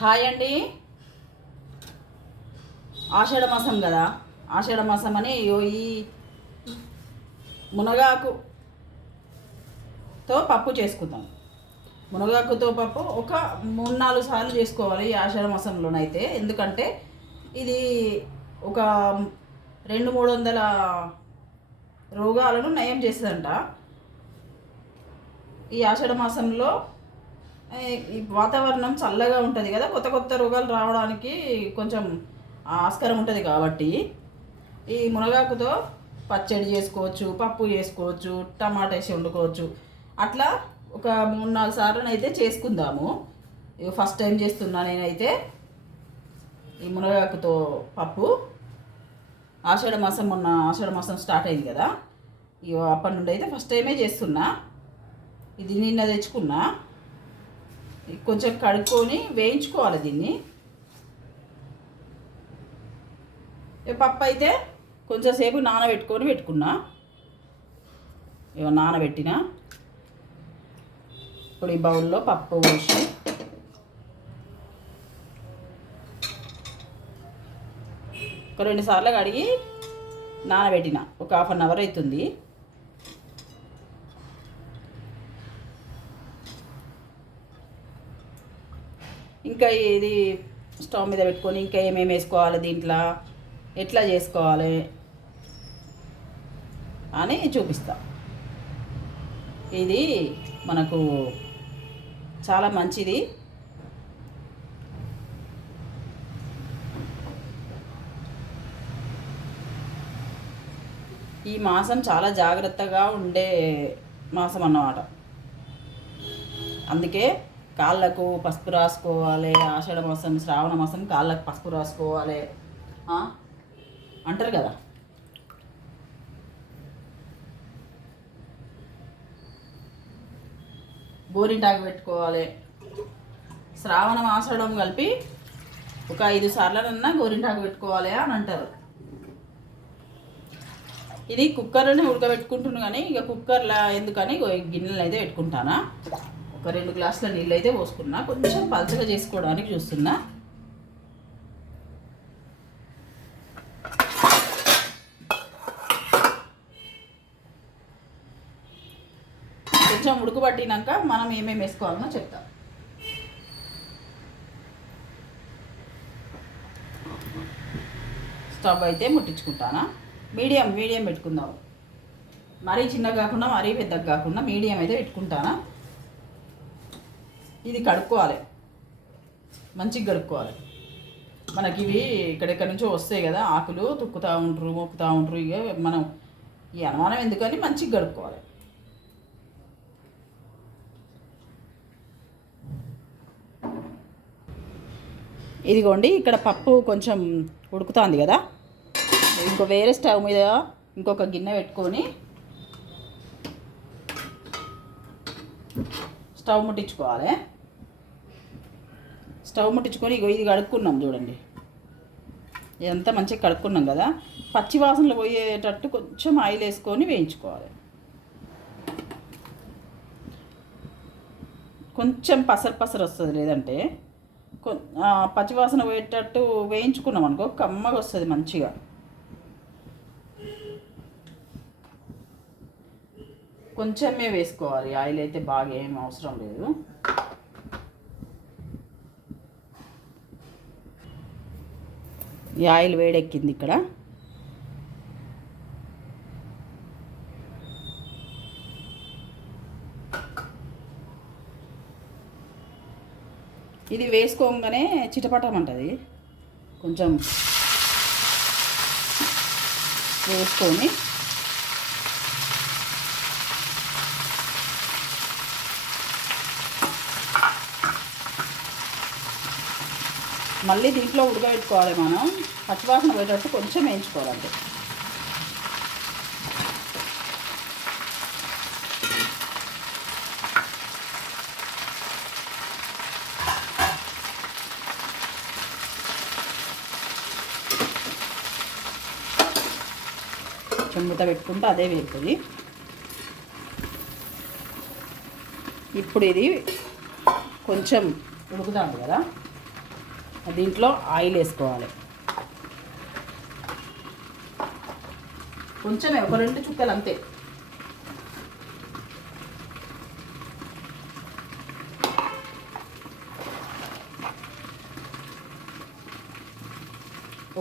Hi అండి. ఆషాఢ మాసం కదా? ఆషాఢ మాసం అని ఈ మునగాకుతో పప్పు చేసుకుందాం. మునగాకుతో పప్పు ఒక మూడు నాలుగు సార్లు చేసుకోవాలి ఈ ఆషాఢ మాసంలోనైతే. ఎందుకంటే ఇది ఒక రెండు మూడు వందల రోగాలను నయం చేస్తుందంట. ఈ ఆషాఢ మాసంలో ఈ వాతావరణం చల్లగా ఉంటుంది కదా కొత్త కొత్త రోగాలు రావడానికి కొంచెం ఆస్కారం ఉంటుంది కాబట్టి ఈ మునగాకుతో పచ్చడి చేసుకోవచ్చు పప్పు చేసుకోవచ్చు టమాటా వేసి వండుకోవచ్చు. అట్లా ఒక మూడు నాలుగు సార్లు అయితే చేసుకుందాము. ఇక ఫస్ట్ టైం చేస్తున్నా నేనైతే ఈ మునగాకుతో పప్పు. ఆషాఢ మాసం మొన్న ఆషాఢ మాసం స్టార్ట్ అయింది కదా. ఇక అప్పటి నుండి అయితే ఫస్ట్ టైమే చేస్తున్నా. ఇది నిన్న తెచ్చుకున్నా. కొంచెం కడుక్కొని వేయించుకోవాలి దీన్ని. పప్పు అయితే కొంచెం సేపు నానబెట్టుకొని పెట్టుకున్నా. ఇక నానబెట్టిన. ఇప్పుడు ఈ బౌల్లో పప్పు పోసి. ఒక రెండు సార్లు కడిగి నానబెట్టిన. ఒక హాఫ్ అన్ అవర్ అవుతుంది ఇంకా ఇది స్టవ్ మీద పెట్టుకొని ఇంకా ఏమేమి వేసుకోవాలి దీంట్లో? ఎట్లా చేసుకోవాలి? అని చూపిస్తా. ఇది మనకు చాలా మంచిది. ఈ మాసం చాలా జాగ్రత్తగా ఉండే మాసం అన్నమాట. అందుకే కాళ్ళకు పసుపు రాసుకోవాలి ఆషాఢ మాసం శ్రావణ మాసం కాళ్ళకు పసుపు రాసుకోవాలి. అంటారు కదా. గోరింటాకు పెట్టుకోవాలి. శ్రావణం ఆషాఢం కలిపి ఒక ఐదు సార్లనన్నా గోరింటాకు పెట్టుకోవాలి అని అంటారు. ఇది కుక్కర్లోనే ఉడకబెట్టుకుంటున్నాను కానీ ఇక కుక్కర్లో ఎందుకని గిన్నెలు అయితే పెట్టుకుంటానా? ఒక రెండు గ్లాసుల నీళ్ళు అయితే పోసుకున్నా. కొంచెం పలచగా చేసుకోవడానికి చూస్తున్నా. కొంచెం ఉడకబట్టినాక మనం ఏమేమి వేసుకోవాలనో చెప్తాం. స్టవ్ అయితే ముట్టించుకుంటానా? మీడియం మీడియం పెట్టుకుందాం. మరీ చిన్నగా కాకుండా మరీ పెద్దగా కాకుండా మీడియం అయితే పెట్టుకుంటానా? ఇది కడుక్కోవాలి. మంచిగా కడుక్కోవాలి. మనకి ఇవి ఇక్కడెక్కడి నుంచో వస్తాయి కదా ఆకులు తుక్కుతూ ఉంటారు మొక్కుతూ ఉంటారు ఇక మనం ఈ అనుమానం ఎందుకని మంచిగా కడుక్కోవాలి. ఇదిగోండి ఇక్కడ పప్పు కొంచెం ఉడుకుతుంది కదా. ఇంకో వేరే స్టవ్ మీద ఇంకొక గిన్నె పెట్టుకొని స్టవ్ ముట్టించుకోవాలి. స్టవ్ ముట్టించుకొని ఇగో ఇది కడుక్కున్నాం చూడండి. ఇదంతా మంచిగా కడుక్కున్నాం కదా. పచ్చి వాసనలు పోయేటట్టు కొంచెం ఆయిల్ వేసుకొని వేయించుకోవాలి. కొంచెం పసరు పసరు వస్తుంది లేదంటే కొ- పచ్చివాసన పోయేటట్టు వేయించుకున్నాం అనుకో కమ్మగా వస్తుంది మంచిగా. కొంచెమే వేసుకోవాలి. ఆయిల్ అయితే బాగా ఏం అవసరం లేదు. ఈ ఆయిల్ వేడెక్కింది ఇక్కడ. ఇది వేసుకోగానే చిటపటమంటుంది కొంచెం వేసుకొని మళ్ళీ దీంట్లో ఉడకబెట్టుకోవాలి మనం. పచ్చివాసన పోయేటట్టు కొంచెం వేయించుకోవాలి. చెమ్ముత పెట్టుకుంటే అదే వేరుతుంది ఇప్పుడు ఇది కొంచెం ఉడుకుతాంది కదా. దీంట్లో ఆయిల్ వేసుకోవాలి. కొంచెమే ఒక రెండు చుక్కలు అంతే.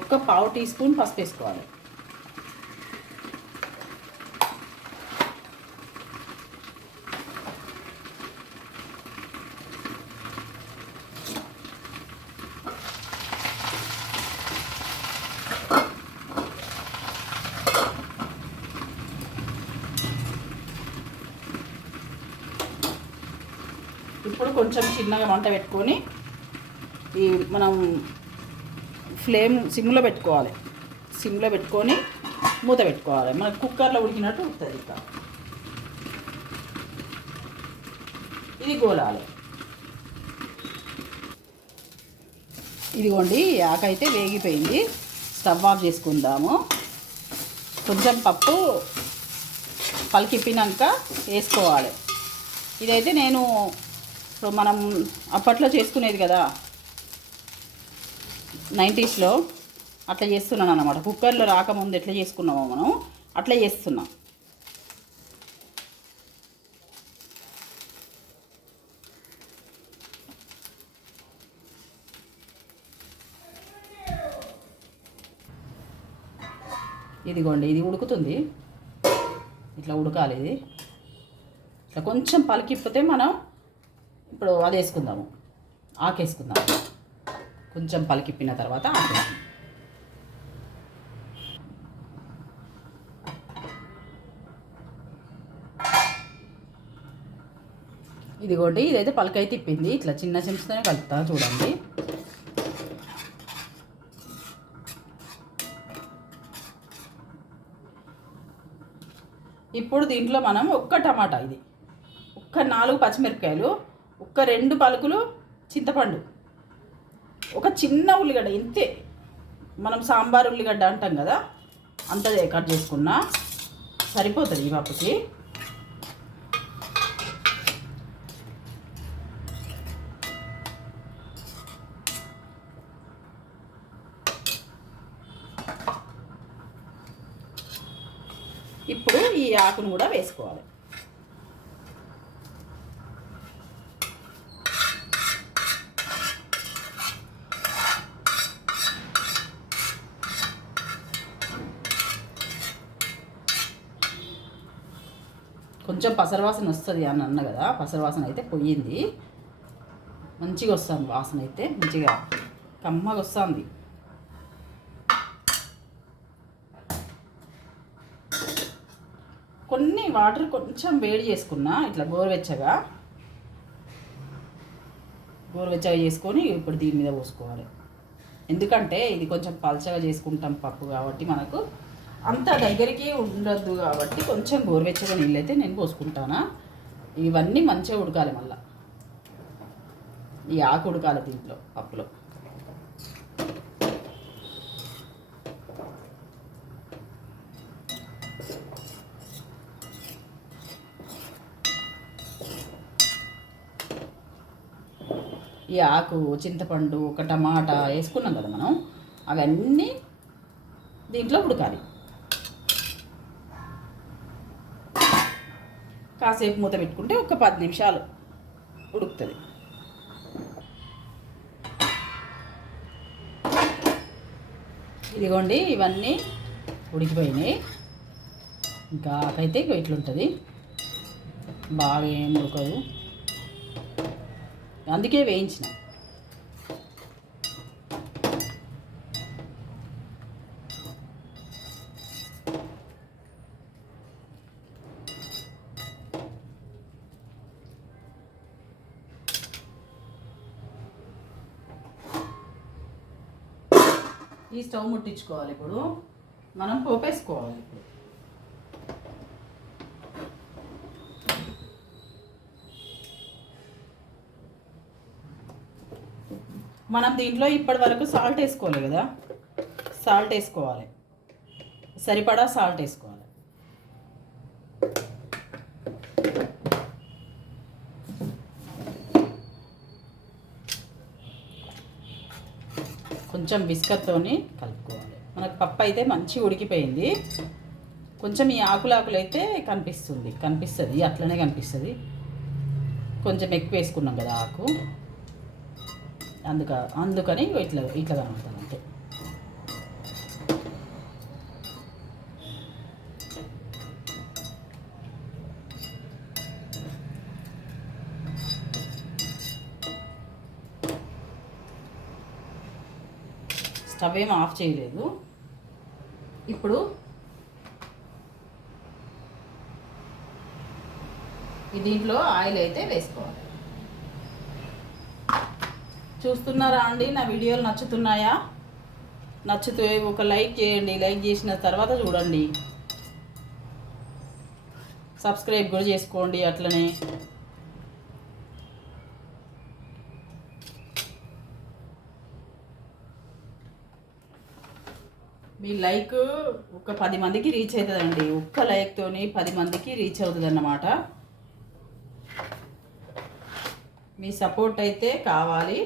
ఒక్క పావు టీ స్పూన్ పసుపు వేసుకోవాలి. ఇప్పుడు కొంచెం చిన్నగా మంట పెట్టుకొని ఈ మనం ఫ్లేమ్ సిమ్లో పెట్టుకోవాలి. సిమ్లో పెట్టుకొని మూత పెట్టుకోవాలి. మనకు కుక్కర్లో ఉడికినట్టు ఉడుతుంది ఇక. ఇది గోలాలి. ఇదిగోండి యాకైతే ఆకైతే వేగిపోయింది. స్టవ్ ఆఫ్ చేసుకుందాము. కొంచెం పప్పు పలికిప్పినాక వేసుకోవాలి. ఇదైతే నేను సో మనం అప్పట్లో చేసుకునేది కదా. నైంటీస్లో అట్లా చేస్తున్నాను అనమాట కుక్కర్లో రాకముందు ఎట్లా చేసుకున్నామో మనం అట్లా చేస్తున్నాం. ఇదిగోండి ఇది ఉడుకుతుంది. ఇట్లా ఉడకాలి ఇది. ఇట్లా కొంచెం పలికిప్పితే మనం ఇప్పుడు అది వేసుకుందాము ఆకేసుకుందాము. కొంచెం పలికిప్పిన తర్వాత ఆకేసుకుందాం ఇదిగోండి ఇదైతే పలకై తిప్పింది. ఇట్లా చిన్న చెంచుతోనే కలుపుతా చూడండి. ఇప్పుడు దీంట్లో మనం ఒక్క టమాటా ఇది. ఒక్క నాలుగు పచ్చిమిరపకాయలు ఒక్క రెండు పలుకులు చింతపండు. ఒక చిన్న ఉల్లిగడ్డ ఇంతే. మనం సాంబార్ ఉల్లిగడ్డ అంటాం కదా అంత కట్ చేసుకున్నా. సరిపోతుంది ఈ పప్పుకి. ఇప్పుడు ఈ ఆకును కూడా వేసుకోవాలి. కొంచెం పసరవాసన వస్తుంది అని అన్న కదా పసరవాసన అయితే పోయింది. మంచిగా వస్తుంది వాసన అయితే మంచిగా కమ్మగా వస్తుంది. కొన్ని వాటర్ కొంచెం వేడి చేసుకున్నా ఇట్లా గోరువెచ్చగా గోరువెచ్చగా చేసుకొని ఇప్పుడు దీని మీద పోసుకోవాలి. ఎందుకంటే ఇది కొంచెం పలచగా చేసుకుంటాం పప్పు కాబట్టి మనకు అంత దగ్గరికి ఉండద్దు కాబట్టి కొంచెం గోరువెచ్చగా నీళ్ళు అయితే నేను పోసుకుంటానా. ఇవన్నీ మంచిగా ఉడకాలి మళ్ళీ. ఈ ఆకు ఉడకాలి దీంట్లో పప్పులో. ఈ ఆకు చింతపండు ఒక టమాటా వేసుకున్నాం కదా మనం అవన్నీ దీంట్లో ఉడకాలి. కాసేపు మూత పెట్టుకుంటే ఒక పది నిమిషాలు ఉడుకుతుంది. ఇదిగోండి ఇవన్నీ ఉడికిపోయినాయి. ఇంకా ఆకైతే ఇక ఇట్లుంటుంది. బాగా ఏం ఉడకదు. అందుకే వేయించిన. ఈ స్టవ్ ముట్టించుకోవాలి ఇప్పుడు. మనం పోపేసుకోవాలి ఇప్పుడు. మనం దీంట్లో ఇప్పటి వరకు సాల్ట్ వేసుకోవాలి కదా? సాల్ట్ వేసుకోవాలి. సరిపడా సాల్ట్ వేసుకోవాలి. కొంచెం బిస్కత్తోని కలుపుకోవాలి. మనకు పప్పు అయితే మంచి ఉడికిపోయింది. కొంచెం ఈ ఆకులాకులు అయితే కనిపిస్తుంది. కనిపిస్తుంది. అట్లనే కనిపిస్తుంది. కొంచెం ఎక్కువ వేసుకున్నాం కదా ఆకు. అందుక అందుకని ఇట్లా ఇట్లా కనబడుతుంది. స్టవ్ ఏం ఆఫ్ చేయలేదు. ఇప్పుడు దీంట్లో ఆయిల్ అయితే వేసుకోవాలి. చూస్తున్నారా అండి? నా వీడియోలు నచ్చుతున్నాయా? నచ్చితే ఒక లైక్ చేయండి. లైక్ చేసిన తర్వాత చూడండి. సబ్స్క్రైబ్ కూడా చేసుకోండి అట్లనే. మీ లైక్ ఒక పది మందికి రీచ్ అవుతుందండి. ఒక్క లైక్తోని పది మందికి రీచ్ అవుతుంది అన్నమాట మీ సపోర్ట్ అయితే కావాలి.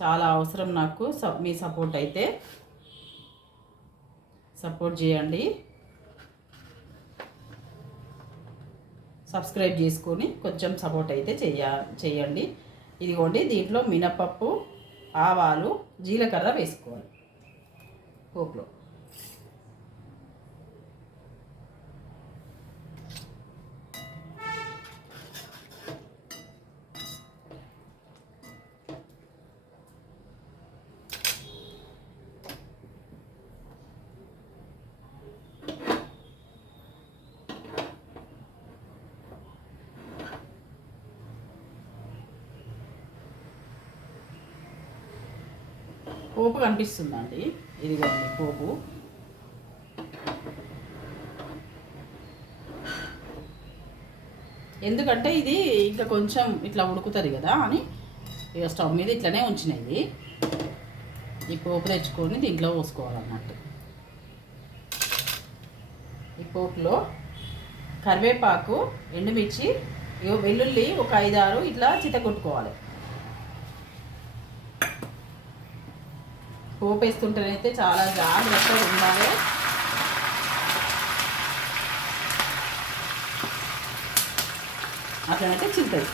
చాలా అవసరం నాకు మీ సపోర్ట్ అయితే. సపోర్ట్ చేయండి. సబ్స్క్రైబ్ చేసుకొని కొంచెం సపోర్ట్ అయితే చెయ్య చేయండి. ఇదిగోండి దీంట్లో మినపప్పు ఆవాలు జీలకర్ర వేసుకోవాలి. హోప్లో పోపు కనిపిస్తుందండి ఇదిగోండి పోపు. ఎందుకంటే ఇది ఇంకా కొంచెం ఇట్లా ఉడుకుతుంది కదా అని ఇక స్టవ్ మీద ఇట్లనే ఉంచినది ఈ పోపు తెచ్చుకొని దీంట్లో పోసుకోవాలన్నట్టు. ఈ పోపులో కరివేపాకు ఎండుమిర్చి ఇగో వెల్లుల్లి ఒక ఐదారు ఇట్లా చితగొట్టుకోవాలి పోపు వేస్తుంటేనైతే చాలా జాగ్రత్తగా ఉండాలి. అట్లనైతే చింతది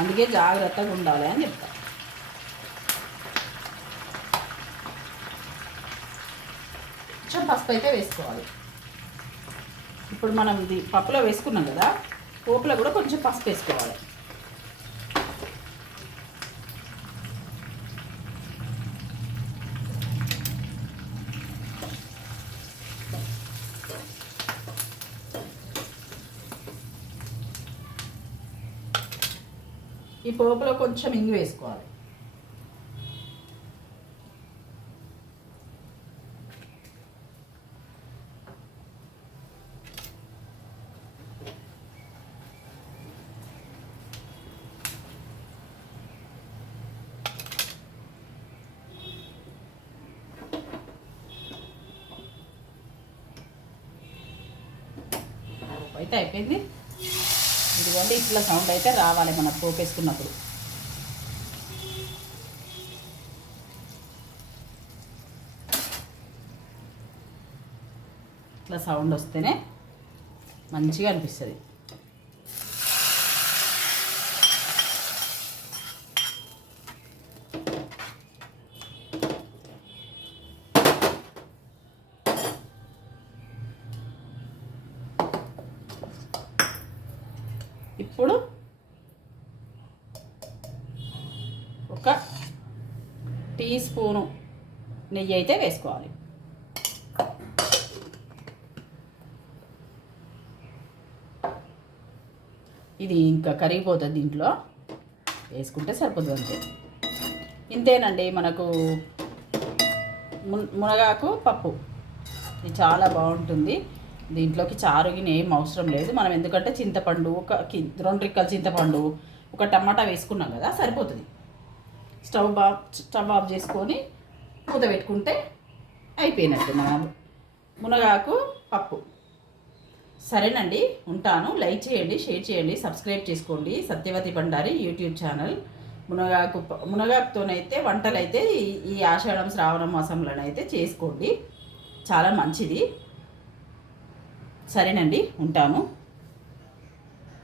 అందుకే జాగ్రత్తగా ఉండాలి అని చెప్తా. కొంచెం పసుపు అయితే వేసుకోవాలి. ఇప్పుడు మనం ఇది పప్పులో వేసుకున్నాం కదా పోపులో కూడా కొంచెం పసుపు వేసుకోవాలి. పోపులో కొంచెం ఇంగు వేసుకోవాలి పోపు అయితే అయిపోయింది ఇదిగోండి ఇట్లా సౌండ్ అయితే రావాలి మనం పోపేసుకున్నప్పుడు. ఇట్లా సౌండ్ వస్తేనే మంచిగా అనిపిస్తుంది ఇప్పుడు ఒక టీ స్పూను నెయ్యి అయితే వేసుకోవాలి. ఇది ఇంకా కరిగిపోతుంది దీంట్లో. వేసుకుంటే సరిపోతుంది అంతే. ఇంతేనండి మనకు మున్ మునగాకు పప్పు. ఇది చాలా బాగుంటుంది. దీంట్లోకి చారుగిన ఏం అవసరం లేదు. మనం ఎందుకంటే చింతపండు ఒక రెండు రిక్కల చింతపండు ఒక టమాటా వేసుకున్నాం కదా సరిపోతుంది. స్టవ్ ఆఫ్ స్టవ్ ఆఫ్ చేసుకొని మూత పెట్టుకుంటే అయిపోయినట్టు మన. మునగాకు పప్పు. సరేనండి ఉంటాను. లైక్ చేయండి షేర్ చేయండి సబ్స్క్రైబ్ చేసుకోండి. Satyavathi Bandari YouTube channel. మునగాకు మునగాకుతోనైతే వంటలు అయితే ఈ- ఈ ఆషాఢం శ్రావణ మాసంలోనైతే చేసుకోండి. చాలా మంచిది. సరేనండి ఉంటాను.